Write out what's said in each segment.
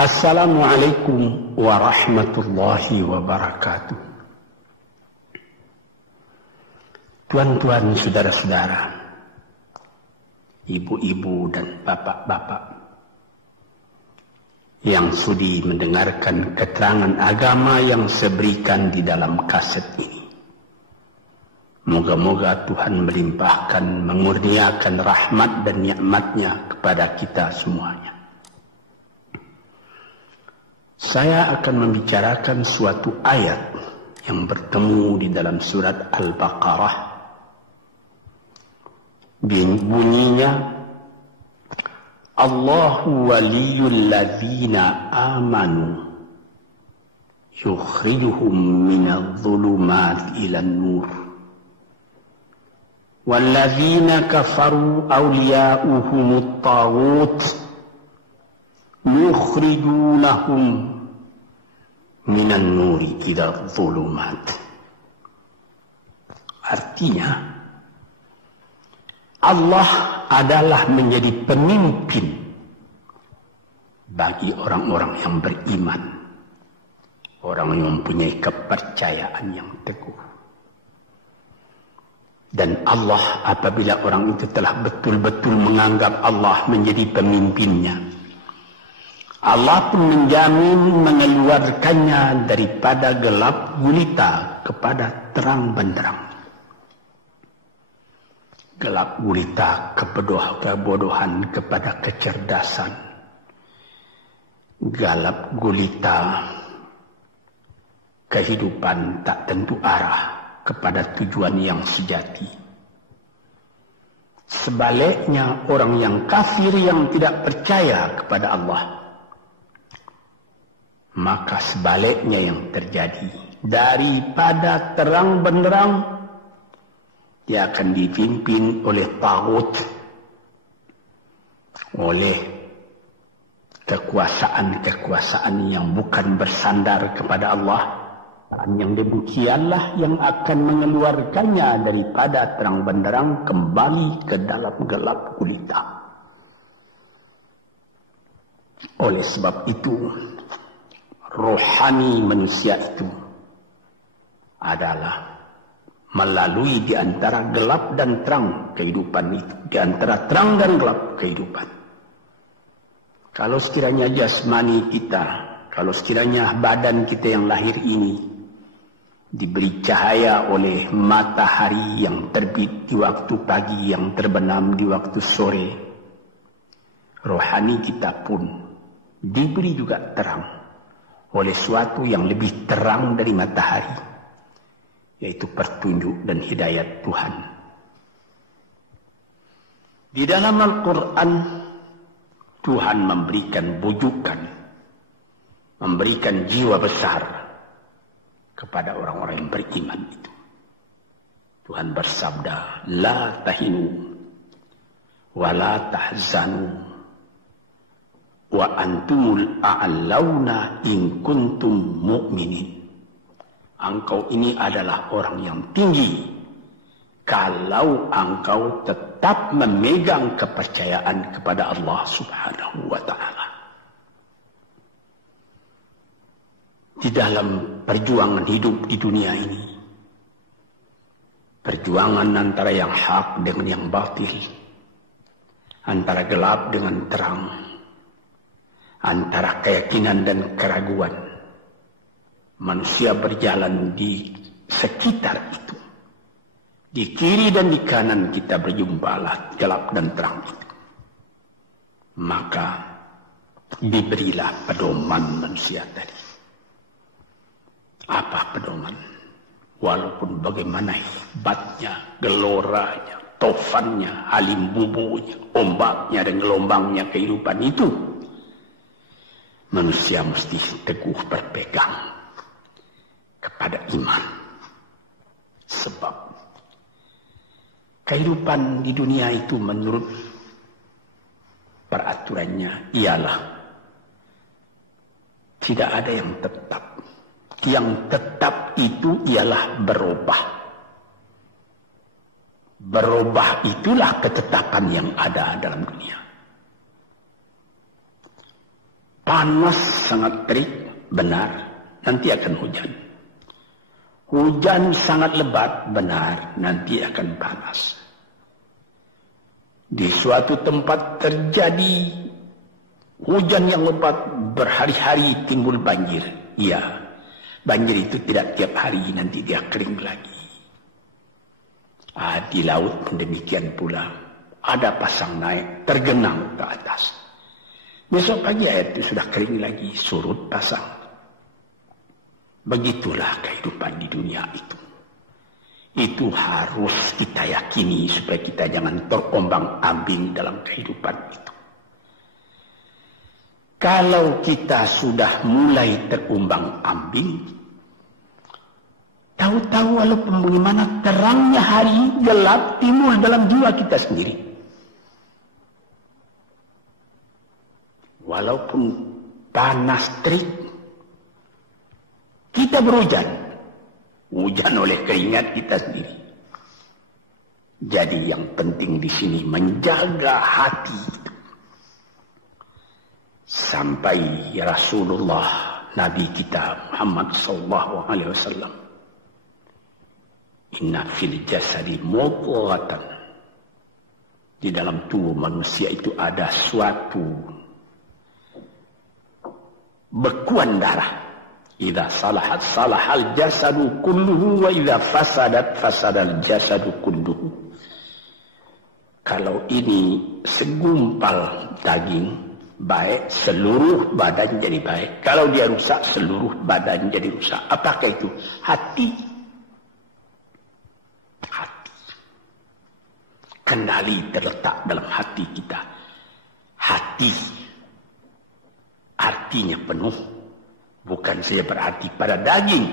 Assalamualaikum warahmatullahi wabarakatuh. Tuan-tuan, saudara-saudara, ibu-ibu dan bapak-bapak yang sudi mendengarkan keterangan agama yang saya berikan di dalam kaset ini. Moga-moga Tuhan melimpahkan, mengurniakan rahmat dan nikmat-Nya kepada kita semuanya. Saya akan membicarakan suatu ayat yang bertemu di dalam surat Al-Baqarah. Bunyinya, Allahu waliyul ladzina amanu yukhrijuhum minadh dhulumati ilan nur wal ladzina kafaru awliya'uhumut taghut yukhrijunahum minan nuri ila dhulumat. Artinya, Allah adalah menjadi pemimpin bagi orang-orang yang beriman, orang yang mempunyai kepercayaan yang teguh. Dan Allah, apabila orang itu telah betul-betul menganggap Allah menjadi pemimpinnya, Allah pun menjamin mengeluarkannya daripada gelap gulita kepada terang benderang. Gelap gulita kebodohan kepada kecerdasan. Gelap gulita kehidupan tak tentu arah kepada tujuan yang sejati. Sebaliknya, orang yang kafir yang tidak percaya kepada Allah, maka sebaliknya yang terjadi, daripada terang benderang dia akan dipimpin oleh taghut, oleh kekuasaan-kekuasaan yang bukan bersandar kepada Allah. Dan yang demikianlah yang akan mengeluarkannya daripada terang benderang kembali ke dalam gelap gulita. Oleh sebab itu, rohani manusia itu adalah melalui di antara gelap dan terang kehidupan itu, di antara terang dan gelap kehidupan. Kalau sekiranya jasmani kita, kalau sekiranya badan kita yang lahir ini diberi cahaya oleh matahari yang terbit di waktu pagi, yang terbenam di waktu sore, rohani kita pun diberi juga terang oleh suatu yang lebih terang dari matahari, yaitu petunjuk dan hidayat Tuhan. Di dalam Al-Quran, Tuhan memberikan bujukan, memberikan jiwa besar kepada orang-orang yang beriman itu. Tuhan bersabda, La tahinu wa la tahzanu wa antumul a'launa in kuntum mu'minin. Engkau ini adalah orang yang tinggi kalau engkau tetap memegang kepercayaan kepada Allah Subhanahu wa ta'ala. Di dalam perjuangan hidup di dunia ini, perjuangan antara yang hak dengan yang batil, antara gelap dengan terang, antara keyakinan dan keraguan, manusia berjalan di sekitar itu. Di kiri dan di kanan kita berjumpalah gelap dan terang itu. Maka diberilah pedoman manusia tadi. Apa pedoman? Walaupun bagaimana hebatnya, geloranya, tofannya, alim bubunya, ombaknya dan gelombangnya kehidupan itu, manusia mesti teguh berpegang kepada iman. Sebab kehidupan di dunia itu menurut peraturannya ialah tidak ada yang tetap. Yang tetap itu ialah berubah. Berubah itulah ketetapan yang ada dalam dunia. Panas sangat terik, benar, nanti akan hujan. Hujan sangat lebat, benar, nanti akan panas. Di suatu tempat terjadi hujan yang lebat, berhari-hari timbul banjir. Ya, banjir itu tidak tiap hari, nanti dia kering lagi. Di laut pun demikian pula. Ada pasang naik, tergenang ke atas. Besok pagi air itu sudah kering lagi, surut pasang. Begitulah kehidupan di dunia itu. Itu harus kita yakini supaya kita jangan terombang-ambing dalam kehidupan itu. Kalau kita sudah mulai terombang-ambing, tahu-tahu walaupun bagaimana terangnya hari, gelap timbul dalam jiwa kita sendiri. Walaupun panas terik, kita berhujan. Hujan oleh keringat kita sendiri. Jadi yang penting di sini menjaga hati itu. Sampai Rasulullah Nabi kita Muhammad SAW, inna fil jasadi mudghatan, di dalam tubuh manusia itu ada suatu bekuan darah. Idza salahat salahal jasadu kulluhu wa idza fasadat fasadal jasadu kulluhu. Kalau ini segumpal daging baik, seluruh badan jadi baik. Kalau dia rusak, seluruh badan jadi rusak. Apakah itu? Hati. Hati. Kendali terletak dalam hati kita. Hati artinya penuh. Bukan saja berarti pada daging,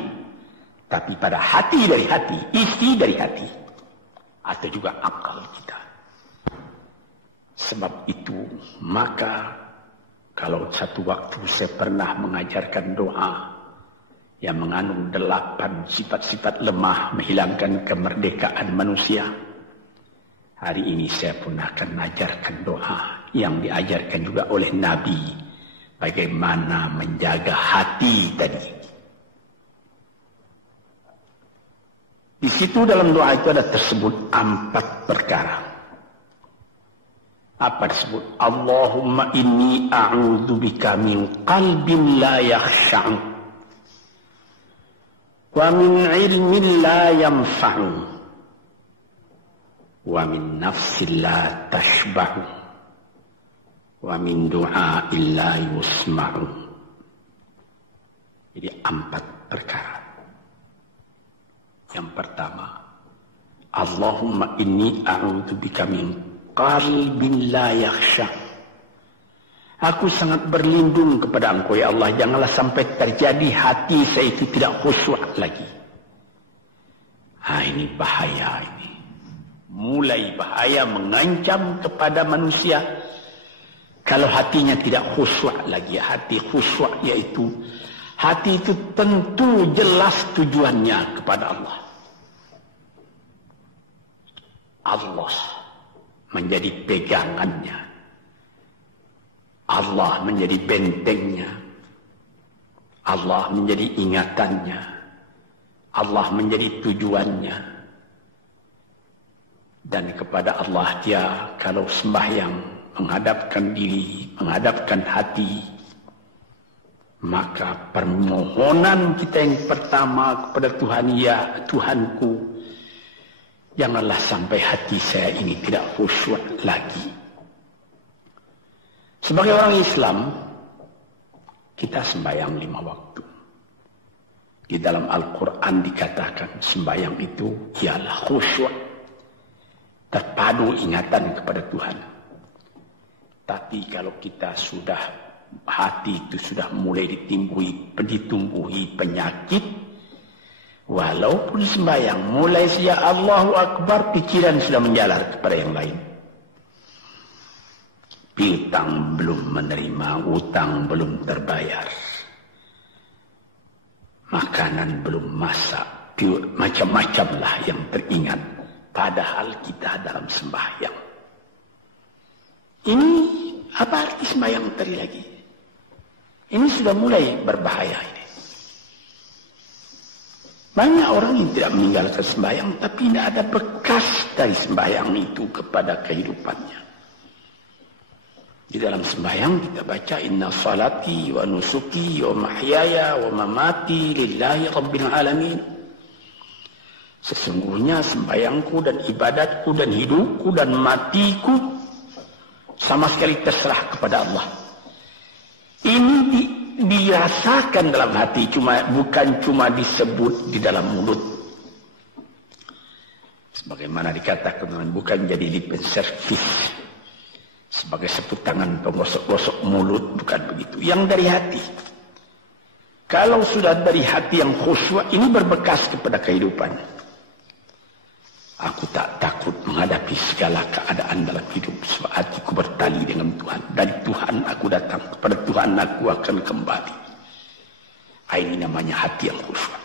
tapi pada hati dari hati, isi dari hati, atau juga akal kita. Sebab itu, maka kalau satu waktu saya pernah mengajarkan doa yang mengandung 8 sifat-sifat lemah menghilangkan kemerdekaan manusia, hari ini saya pun akan mengajarkan doa yang diajarkan juga oleh Nabi. Bagaimana menjaga hati tadi. Di situ dalam doa itu ada tersebut 4 perkara. Apa tersebut? Allahumma inni a'udzubika min qalbin la yakhsha'u wa min ilmin la yanfa'u wa min nafsin la tashba'u wa min du'a illa yusma'u. Jadi 4 perkara. Yang pertama, Allahumma inni a'udzubika min qalbin la yakhsha. Aku sangat berlindung kepada Engkau ya Allah, janganlah sampai terjadi hati saya itu tidak khusyuk lagi. Ini bahaya ini. Mulai bahaya, mengancam kepada manusia. Kalau hatinya tidak khusyuk lagi, hati khusyuk yaitu hati itu tentu jelas tujuannya kepada Allah. Allah menjadi pegangannya. Allah menjadi bentengnya. Allah menjadi ingatannya. Allah menjadi tujuannya. Dan kepada Allah dia kalau sembahyang menghadapkan diri, menghadapkan hati, maka permohonan kita yang pertama kepada Tuhan, ya Tuhanku, janganlah sampai hati saya ini tidak khusyuk lagi. Sebagai orang Islam, kita sembahyang 5 waktu. Di dalam Al-Quran dikatakan sembahyang itu ialah khusyuk, terpadu ingatan kepada Tuhan. Tapi kalau kita sudah, hati itu sudah mulai ditumbuhi penyakit, walaupun sembahyang, mulai sejak Allahu Akbar, pikiran sudah menjalar kepada yang lain. Piutang belum menerima, utang belum terbayar, makanan belum masak, macam-macam lah yang teringat. Padahal kita dalam sembahyang. Ini apa arti sembahyang tadi lagi? Ini sudah mulai berbahaya ini. Banyak orang yang tidak meninggalkan sembahyang, tapi tidak ada bekas dari sembahyang itu kepada kehidupannya. Di dalam sembahyang kita baca inna salati wa nusuki wa mahyaya wa mamati lillahi rabbil alamin. Sesungguhnya sembahyangku dan ibadatku dan hidupku dan matiku sama sekali terserah kepada Allah. Ini dirasakan dalam hati, bukan cuma disebut di dalam mulut. Sebagaimana dikatakan, bukan jadi lip service sebagai seput tangan penggosok-gosok mulut, bukan begitu. Yang dari hati. Kalau sudah dari hati yang khusyuk, ini berbekas kepada kehidupan. Aku tak takut menghadapi segala keadaan dalam hidup sebab hatiku bertali dengan Tuhan. Dari Tuhan aku datang, kepada Tuhan aku akan kembali. Ini namanya hati yang khusyuk.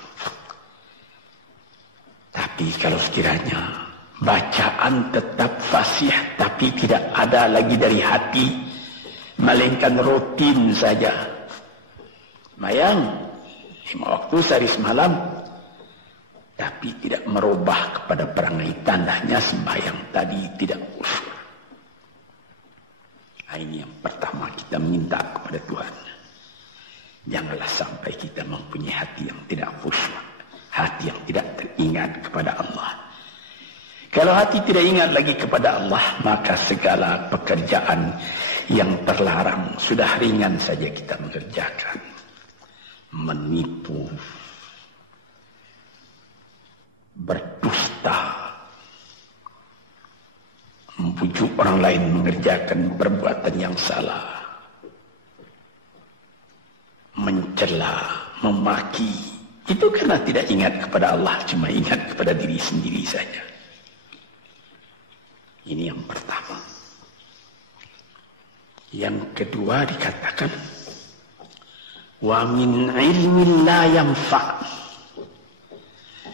Tapi kalau sekiranya bacaan tetap fasih tapi tidak ada lagi dari hati, melainkan rutin saja. Mayang 5 waktu sehari semalam, tapi tidak merubah kepada perangai, tandanya sembahyang tadi tidak khusyuk. Ini yang pertama kita minta kepada Tuhan. Janganlah sampai kita mempunyai hati yang tidak khusyuk, hati yang tidak teringat kepada Allah. Kalau hati tidak ingat lagi kepada Allah, maka segala pekerjaan yang terlarang sudah ringan saja kita mengerjakan. Menipu, berdusta, membujuk orang lain mengerjakan perbuatan yang salah, mencela, memaki, itu karena tidak ingat kepada Allah, cuma ingat kepada diri sendiri saja. Ini yang pertama. Yang kedua dikatakan wa min ilmin la yanfa'.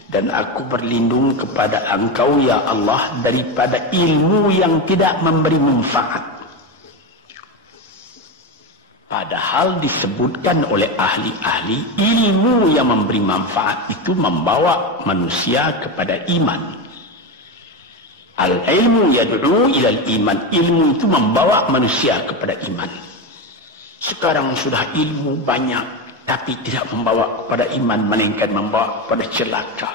Dan aku berlindung kepada Engkau ya Allah daripada ilmu yang tidak memberi manfaat. Padahal disebutkan oleh ahli-ahli ilmu yang memberi manfaat itu membawa manusia kepada iman. Al-ilmu yad'u ilal iman. Ilmu itu membawa manusia kepada iman. Sekarang sudah ilmu banyak, tapi tidak membawa kepada iman, melainkan membawa kepada celaka.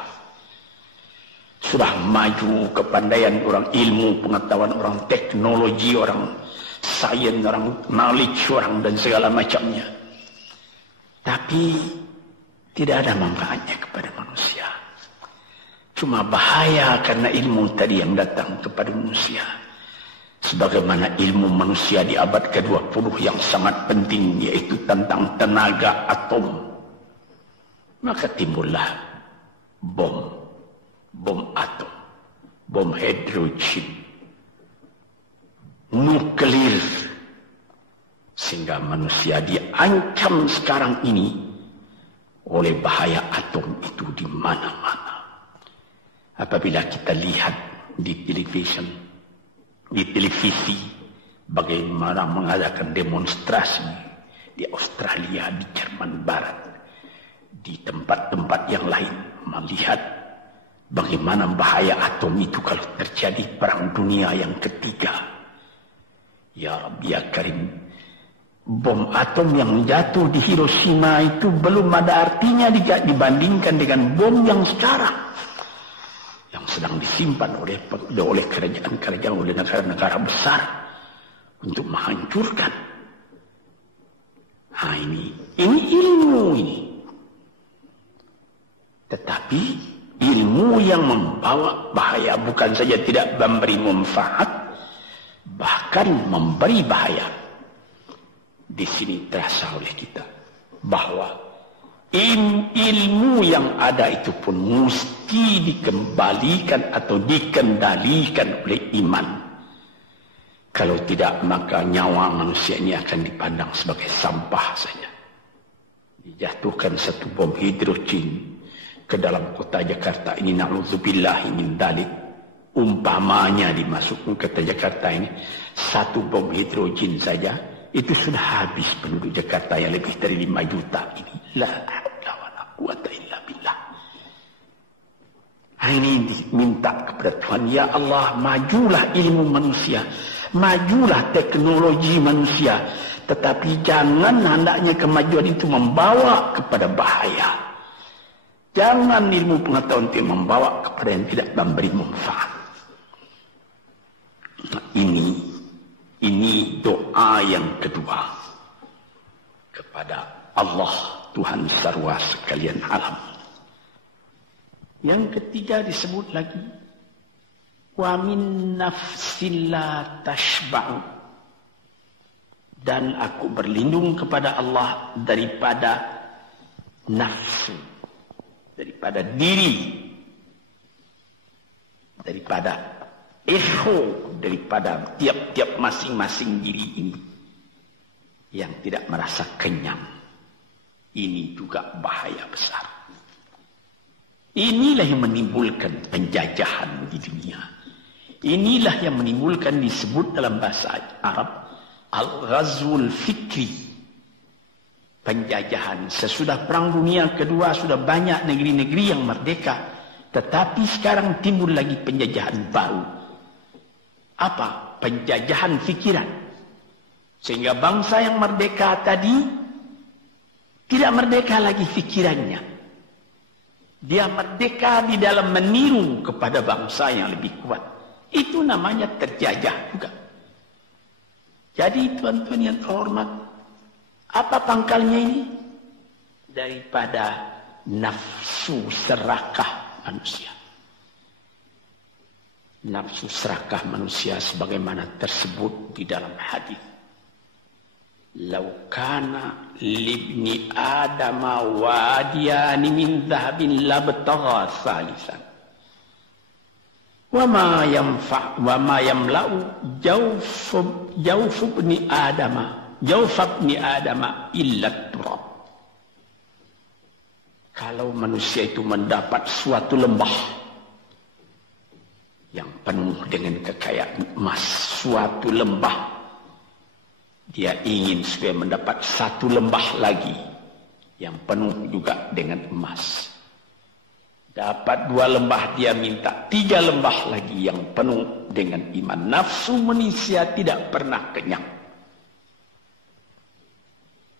Sudah maju kepandaian orang, ilmu, pengetahuan orang, teknologi orang, sains orang, knowledge orang, dan segala macamnya. Tapi tidak ada manfaatnya kepada manusia. Cuma bahaya karena ilmu tadi yang datang kepada manusia. Sebagaimana ilmu manusia di abad ke-20 yang sangat penting, yaitu tentang tenaga atom. Maka timbullah bom atom, bom hidrogen, nuklir. Sehingga manusia diancam sekarang ini oleh bahaya atom itu di mana-mana. Apabila kita lihat di televisi bagaimana mengadakan demonstrasi di Australia, di Jerman Barat, di tempat-tempat yang lain, melihat bagaimana bahaya atom itu kalau terjadi perang dunia yang ketiga. Ya Rabbi ya Karim, bom atom yang jatuh di Hiroshima itu belum ada artinya dibandingkan dengan bom yang sekarang, yang sedang disimpan oleh kerajaan-kerajaan, oleh negara-negara besar untuk menghancurkan. Nah ini ilmu ini. Tetapi ilmu yang membawa bahaya, bukan saja tidak memberi manfaat, bahkan memberi bahaya. Di sini terasa oleh kita bahwa ilmu yang ada itu pun mesti dikembalikan atau dikendalikan oleh iman. Kalau tidak, maka nyawa manusia ini akan dipandang sebagai sampah saja. Dijatuhkan satu bom hidrogen ke dalam kota Jakarta ini, na'udzubillahi min dzalik. Umpamanya dimasukkan ke kota Jakarta ini satu bom hidrogen saja, itu sudah habis penduduk Jakarta yang lebih dari 5 juta ini. La haula wala quwata illa billah. Ini minta kepada Tuhan, ya Allah, majulah ilmu manusia, majulah teknologi manusia, tetapi jangan hendaknya kemajuan itu membawa kepada bahaya. Jangan ilmu pengetahuan itu membawa kepada yang tidak memberi manfaat. Nah, ini doa yang kedua kepada Allah Tuhan sarwa sekalian alam. Yang ketiga disebut lagi, wa min nafsin la tashba'u, dan aku berlindung kepada Allah daripada nafsu, daripada diri, daripada ego, daripada tiap-tiap masing-masing diri ini yang tidak merasa kenyang. Ini juga bahaya besar. Inilah yang menimbulkan penjajahan di dunia. Inilah yang menimbulkan, disebut dalam bahasa Arab, al-ghazwul fikri, penjajahan. Sesudah Perang Dunia Kedua sudah banyak negeri-negeri yang merdeka, tetapi sekarang timbul lagi penjajahan baru. Apa? Penjajahan fikiran. Sehingga bangsa yang merdeka tadi tidak merdeka lagi fikirannya. Dia merdeka di dalam meniru kepada bangsa yang lebih kuat. Itu namanya terjajah juga. Jadi tuan-tuan yang terhormat, apa pangkalnya ini? Daripada nafsu serakah manusia. Nafsu serakah manusia sebagaimana tersebut di dalam hadis. Lau kana libni adama wadiyani min dhahabin labtagha salisan. Wa ma yamla'u jawfubni adama illa turab. Kalau manusia itu mendapat suatu lembah yang penuh dengan kekayaan emas, suatu lembah, dia ingin supaya mendapat satu lembah lagi yang penuh juga dengan emas. Dapat 2 lembah, dia minta 3 lembah lagi yang penuh dengan iman. Nafsu manusia tidak pernah kenyang.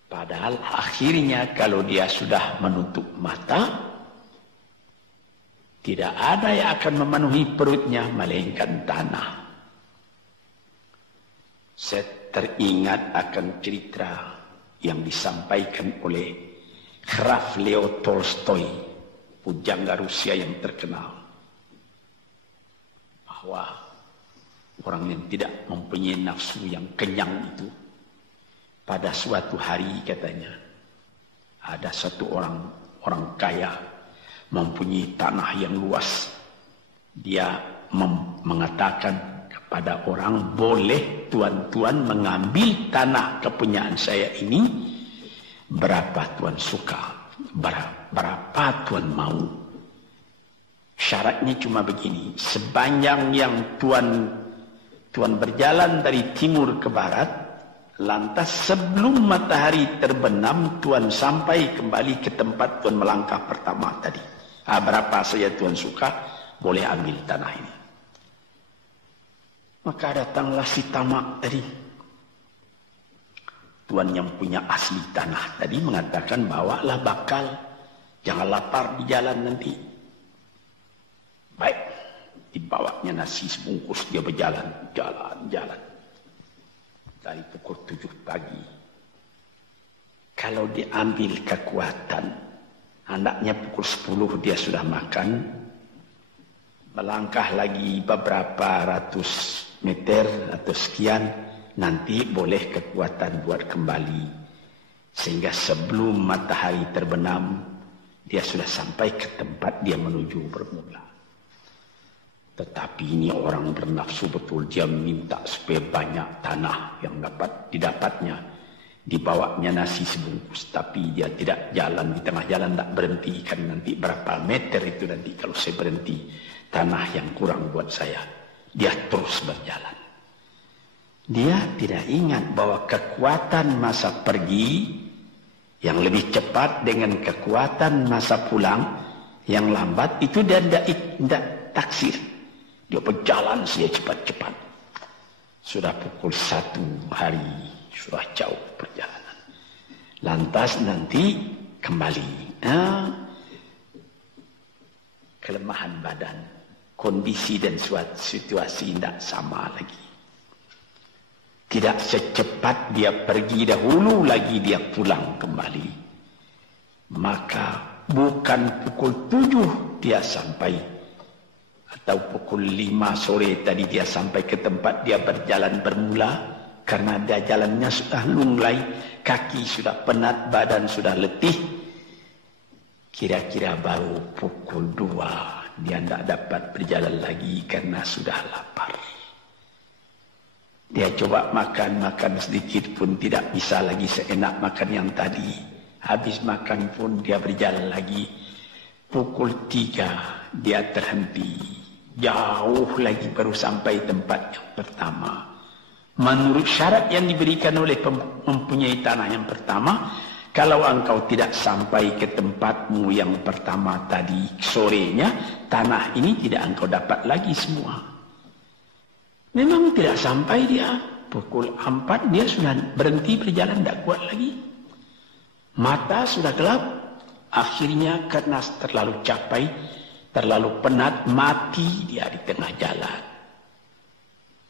Padahal akhirnya kalau dia sudah menutup mata, tidak ada yang akan memenuhi perutnya melainkan tanah. Saya teringat akan cerita yang disampaikan oleh Graf Leo Tolstoy, pujangga Rusia yang terkenal, bahwa orang yang tidak mempunyai nafsu yang kenyang itu, pada suatu hari katanya, ada satu orang kaya mempunyai tanah yang luas. Dia mengatakan kepada orang, boleh tuan-tuan mengambil tanah kepunyaan saya ini, berapa tuan suka, berapa tuan mau. Syaratnya cuma begini, sepanjang yang tuan berjalan dari timur ke barat, lantas sebelum matahari terbenam, tuan sampai kembali ke tempat tuan melangkah pertama tadi. Berapa saja tuan suka, boleh ambil tanah ini. Maka datanglah si tamak tadi. Tuan yang punya asli tanah tadi mengatakan, bawalah bakal, jangan lapar di jalan nanti. Baik, dibawanya nasi sebungkus, dia berjalan, jalan. Dari pukul 7 pagi. Kalau diambil kekuatan, hendaknya pukul 10 dia sudah makan. Melangkah lagi beberapa ratus meter atau sekian, nanti boleh kekuatan buat kembali. Sehingga sebelum matahari terbenam, dia sudah sampai ke tempat dia menuju bermula. Tetapi ini orang bernafsu betul, dia minta supaya banyak tanah yang dapat didapatnya. Dibawanya nasi sebungkus, tapi dia tidak jalan, di tengah jalan tak berhenti, kan nanti berapa meter itu nanti kalau saya berhenti, tanah yang kurang buat saya. Dia terus berjalan. Dia tidak ingat bahwa kekuatan masa pergi yang lebih cepat dengan kekuatan masa pulang yang lambat itu dia tidak taksir. Dia berjalan saja cepat-cepat. Sudah pukul 1 hari, sudah jauh perjalanan. Lantas nanti kembali. Kelemahan badan, kondisi dan suatu situasi tidak sama lagi. Tidak secepat dia pergi dahulu lagi dia pulang kembali. Maka bukan pukul 7 dia sampai, atau pukul 5 sore tadi dia sampai ke tempat dia berjalan bermula, karena dia jalannya sudah lunglai, kaki sudah penat, badan sudah letih. Kira-kira baru pukul 2 dia tidak dapat berjalan lagi karena sudah lapar. Dia coba makan sedikit pun tidak bisa lagi seenak makan yang tadi. Habis makan pun dia berjalan lagi. Pukul 3 dia terhenti. Jauh lagi baru sampai tempat yang pertama. Menurut syarat yang diberikan oleh mempunyai tanah yang pertama, kalau engkau tidak sampai ke tempatmu yang pertama tadi sorenya, tanah ini tidak engkau dapat lagi semua. Memang tidak sampai dia. Pukul 4 dia sudah berhenti berjalan, tidak kuat lagi. Mata sudah gelap. Akhirnya karena terlalu capek, terlalu penat, mati dia di tengah jalan.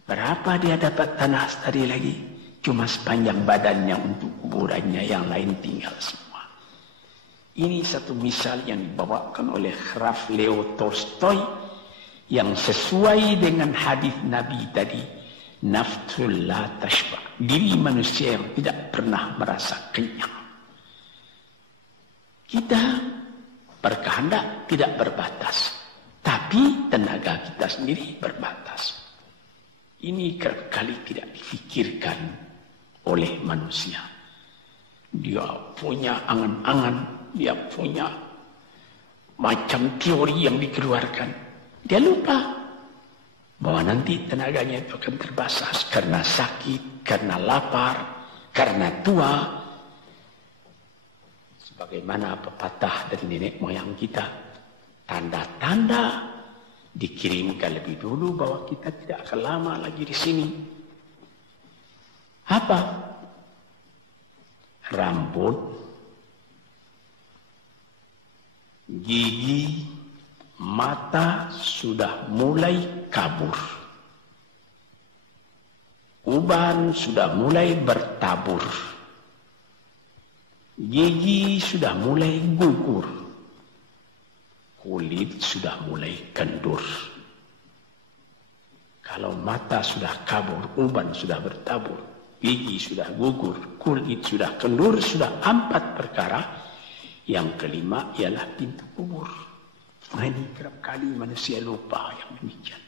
Berapa dia dapat tanah tadi lagi? Cuma sepanjang badannya untuk kuburannya, yang lain tinggal semua. Ini satu misal yang dibawakan oleh Graf Leo Tolstoy yang sesuai dengan hadis Nabi tadi. Nafsul la tashba. Diri manusia yang tidak pernah merasa kenyang. Kita berkehendak tidak berbatas. Tapi tenaga kita sendiri berbatas. Ini kali tidak difikirkan oleh manusia. Dia punya angan-angan, dia punya macam teori yang dikeluarkan. Dia lupa bahwa nanti tenaganya itu akan terbasas karena sakit, karena lapar, karena tua. Sebagaimana pepatah dari nenek moyang kita, tanda-tanda dikirimkan lebih dulu bahwa kita tidak akan lama lagi di sini. Apa? Rambut, gigi, mata sudah mulai kabur. Uban sudah mulai bertabur. Gigi sudah mulai gugur. Kulit sudah mulai kendur. Kalau mata sudah kabur, uban sudah bertabur, gigi sudah gugur, kulit sudah kendur, sudah 4 perkara. Yang kelima ialah pintu kubur. Nah, ini kerap kali manusia lupa yang demikian.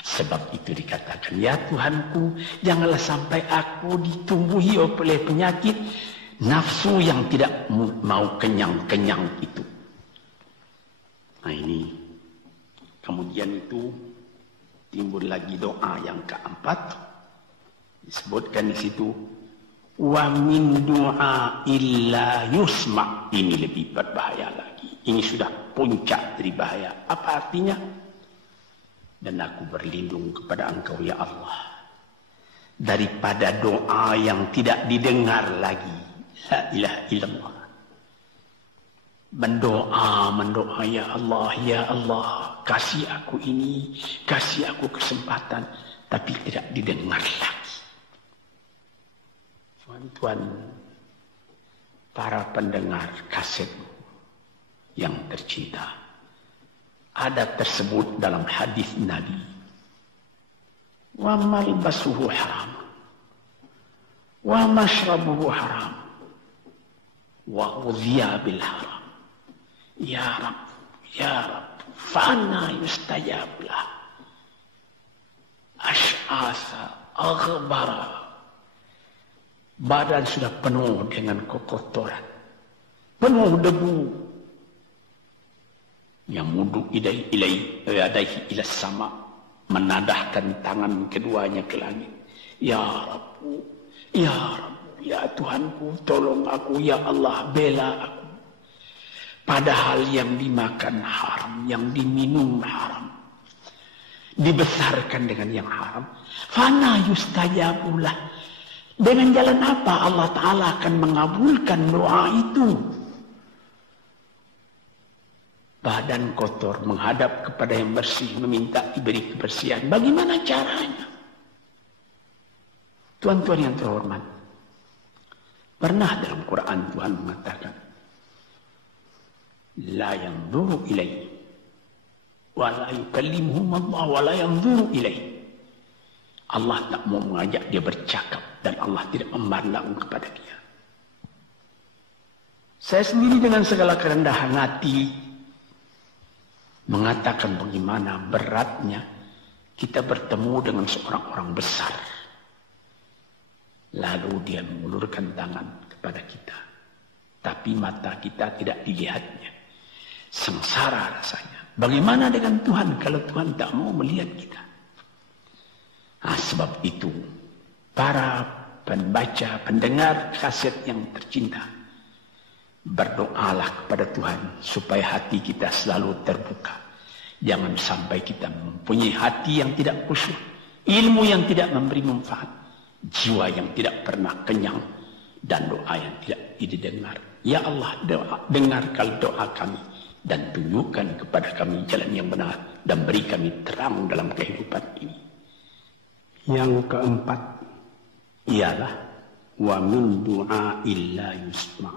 Sebab itu dikatakan, ya Tuhanku, janganlah sampai aku ditumbuhi oleh penyakit nafsu yang tidak mau kenyang-kenyang itu. Nah ini, kemudian itu timbul lagi doa yang keempat. Disebutkan di situ, wa min du'a illa yusma'. Ini lebih berbahaya lagi. Ini sudah puncak dari bahaya. Apa artinya? Dan aku berlindung kepada Engkau ya Allah daripada doa yang tidak didengar lagi. La ilaha illallah. Mendoa, ya Allah, kasih aku ini, kasih aku kesempatan, tapi tidak didengar lagi. Tuan-tuan, para pendengar kaset yang tercinta, ada tersebut dalam hadis Nabi, wa malbasuhu haram, wa mashrabuhu haram, wa ghudhiya bil haram. Ya Rab, fana yustajab lah. Ash'asa, aghbara. Badan sudah penuh dengan kotoran, penuh debu. Yang mudu ilaihi ila sama, menadahkan tangan keduanya ke langit. Ya Rabbu, ya Rabbu, ya Tuhanku, tolong aku, ya Allah, bela aku. Padahal yang dimakan haram, yang diminum haram, dibesarkan dengan yang haram. Fana yustajabulah. Dengan jalan apa Allah Ta'ala akan mengabulkan doa itu? Badan kotor menghadap kepada yang bersih, meminta diberi kebersihan. Bagaimana caranya? Tuan-tuan yang terhormat, pernah dalam Quran Tuhan mengatakan, la yanzuru ilaihi wa la yukallimuhum Allah wa la yanzuru ilaihi. Allah tak mau mengajak dia bercakap dan Allah tidak memandang kepada dia. Saya sendiri dengan segala kerendahan hati mengatakan bagaimana beratnya kita bertemu dengan seorang orang besar. Lalu dia mengulurkan tangan kepada kita. Tapi mata kita tidak dilihatnya. Sengsara rasanya. Bagaimana dengan Tuhan kalau Tuhan tak mau melihat kita? Nah, sebab itu para pembaca, pendengar kaset yang tercinta, berdoalah kepada Tuhan supaya hati kita selalu terbuka. Jangan sampai kita mempunyai hati yang tidak khusyuk, ilmu yang tidak memberi manfaat, jiwa yang tidak pernah kenyang, dan doa yang tidak didengar. Ya Allah, dengarkan doa kami dan tunjukkan kepada kami jalan yang benar dan beri kami terang dalam kehidupan ini. Yang keempat ialah wa min du'a illa yusma.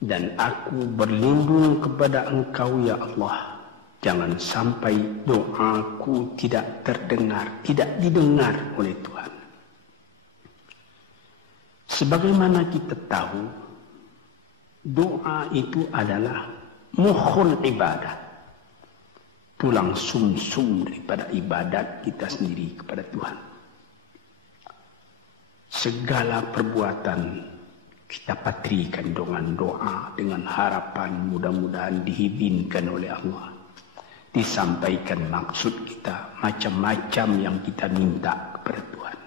Dan aku berlindung kepada Engkau ya Allah, jangan sampai doaku tidak terdengar, tidak didengar oleh Tuhan. Sebagaimana kita tahu, doa itu adalah mukhul ibadah, tulang sumsum daripada ibadat kita sendiri kepada Tuhan. Segala perbuatan kita patrikan dengan doa, dengan harapan mudah-mudahan diizinkan oleh Allah. Disampaikan maksud kita, macam-macam yang kita minta kepada Tuhan.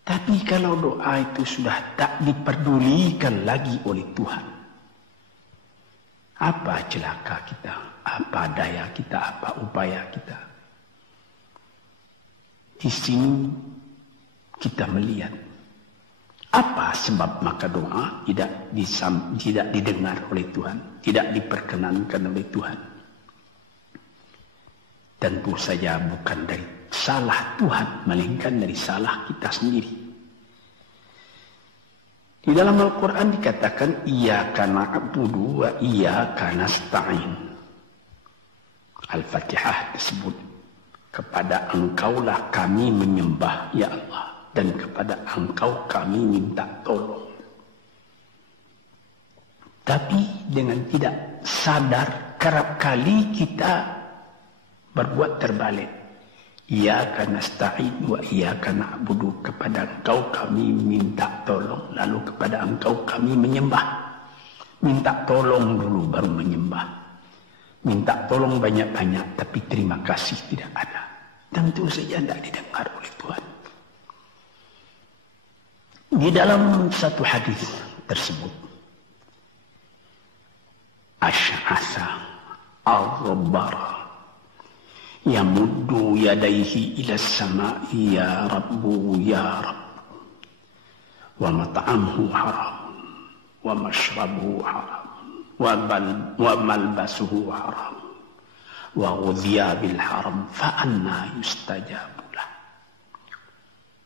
Tapi kalau doa itu sudah tak diperdulikan lagi oleh Tuhan, apa celaka kita, apa daya kita, apa upaya kita? Di sini kita melihat apa sebab maka doa tidak didengar oleh Tuhan, tidak diperkenankan oleh Tuhan. Tentu saja bukan dari salah Tuhan, melainkan dari salah kita sendiri. Di dalam Al-Quran dikatakan, Iyyaka na'budu wa iyyaka nasta'in. Al-Fatihah tersebut, kepada Engkaulah kami menyembah, ya Allah, dan kepada Engkau kami minta tolong. Tapi dengan tidak sadar, kerap kali kita berbuat terbalik. Iyyaka nasta'in wa iyyaka na'budu, kepada Engkau kami minta tolong, lalu kepada Engkau kami menyembah. Minta tolong dulu baru menyembah. Minta tolong banyak-banyak tapi terima kasih tidak ada. Tentu saja tidak didengar oleh Tuhan. Di dalam satu hadis tersebut, Asy'atha al-Ghabbara yamuddu yadayhi ila as-sama'i ya Rabbu ya Rabb, wa mat'amuhu haram, wa mashrabuhu haram, wa malbasuhu haram, wa ghudhiya bil haram, fa anna yustajabu.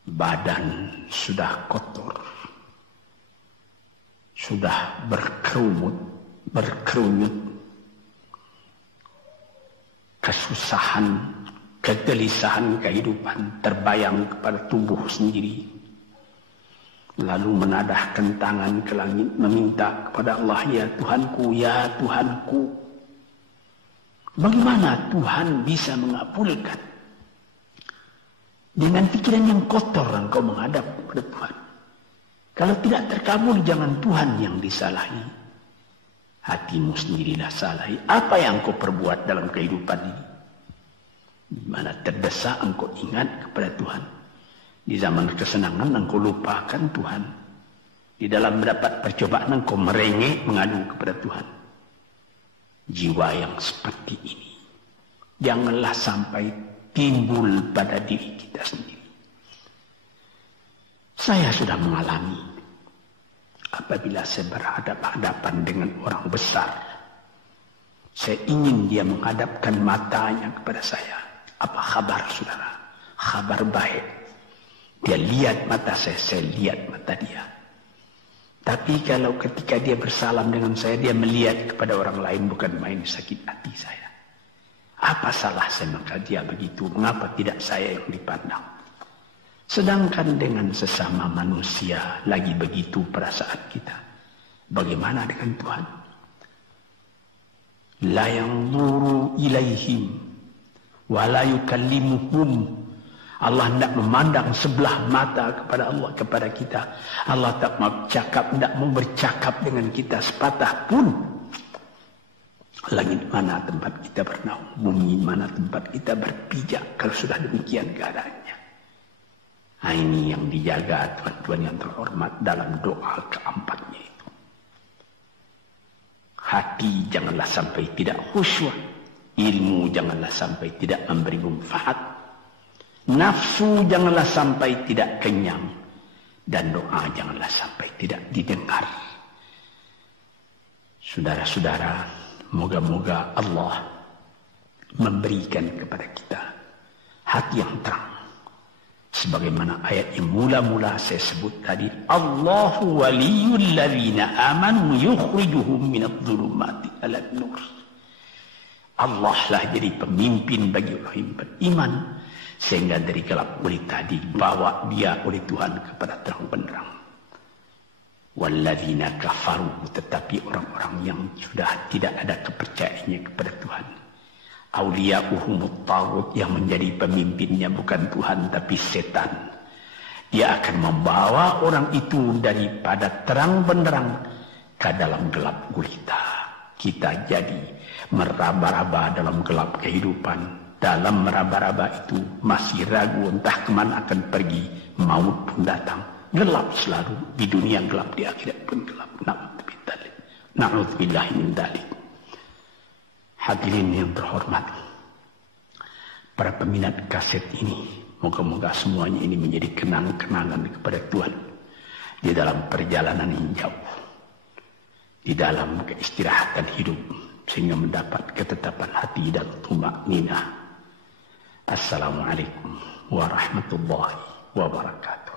Badan sudah kotor, sudah berkerunyut, kesusahan, kegelisahan kehidupan terbayang kepada tubuh sendiri. Lalu menadahkan tangan ke langit, meminta kepada Allah, ya Tuhanku, ya Tuhanku. Bagaimana Tuhan bisa mengabulkan? Dengan pikiran yang kotor engkau menghadap kepada Tuhan. Kalau tidak terkabul, jangan Tuhan yang disalahi. Hatimu sendirilah salah. Apa yang kau perbuat dalam kehidupan ini? Di mana terdesak engkau ingat kepada Tuhan. Di zaman kesenangan engkau lupakan Tuhan. Di dalam mendapat percobaan engkau merengek mengadu kepada Tuhan. Jiwa yang seperti ini janganlah sampai timbul pada diri kita sendiri. Saya sudah mengalami apabila saya berhadapan-hadapan dengan orang besar. Saya ingin dia menghadapkan matanya kepada saya. Apa kabar saudara? Kabar baik. Dia lihat mata saya lihat mata dia. Tapi kalau ketika dia bersalam dengan saya, dia melihat kepada orang lain, bukan main sakit hati saya. Apa salah saya maka dia begitu? Mengapa tidak saya yang dipandang? Sedangkan dengan sesama manusia lagi begitu perasaan kita. Bagaimana dengan Tuhan? La yanzuru ilaihim wa la yukallimuhum. Allah tidak memandang sebelah mata kepada Allah, kepada kita. Allah tak mau bercakap dengan kita sepatah pun. Langit mana tempat kita bernaung, bumi mana tempat kita berpijak kalau sudah demikian keadaannya. Nah, ini yang dijaga tuan-tuan yang terhormat dalam doa keempatnya itu. Hati janganlah sampai tidak khusyuk, ilmu janganlah sampai tidak memberi manfaat. Nafsu janganlah sampai tidak kenyang. Dan doa janganlah sampai tidak didengar. Saudara-saudara, moga-moga Allah memberikan kepada kita hati yang terang. Sebagaimana ayat yang mula-mula saya sebut tadi. Allahu waliyul ladzina amanu yukhrijuhum minadh-dhulumati ilan nur. Allah lah jadi pemimpin bagi orang yang beriman. Sehingga dari gelap gulita dibawa dia oleh Tuhan kepada terang benderang. Walladzina kafaru, tetapi orang-orang yang sudah tidak ada kepercayaannya kepada Tuhan. Auliya'uhumut taghut, yang menjadi pemimpinnya bukan Tuhan tapi setan. Dia akan membawa orang itu daripada terang benderang ke dalam gelap gulita. Kita jadi meraba-raba dalam gelap kehidupan. Dalam meraba-raba itu masih ragu entah kemana akan pergi. Maut pun datang. Gelap selalu. Di dunia gelap, di akhirat pun gelap. Na'udzubillah min dzalik. Hadirin yang terhormat, para peminat kaset ini, moga-moga semuanya ini menjadi kenang-kenangan kepada Tuhan di dalam perjalanan yang jauh, di dalam keistirahatan hidup, sehingga mendapat ketetapan hati dan tumakninah. Assalamualaikum warahmatullahi wabarakatuh.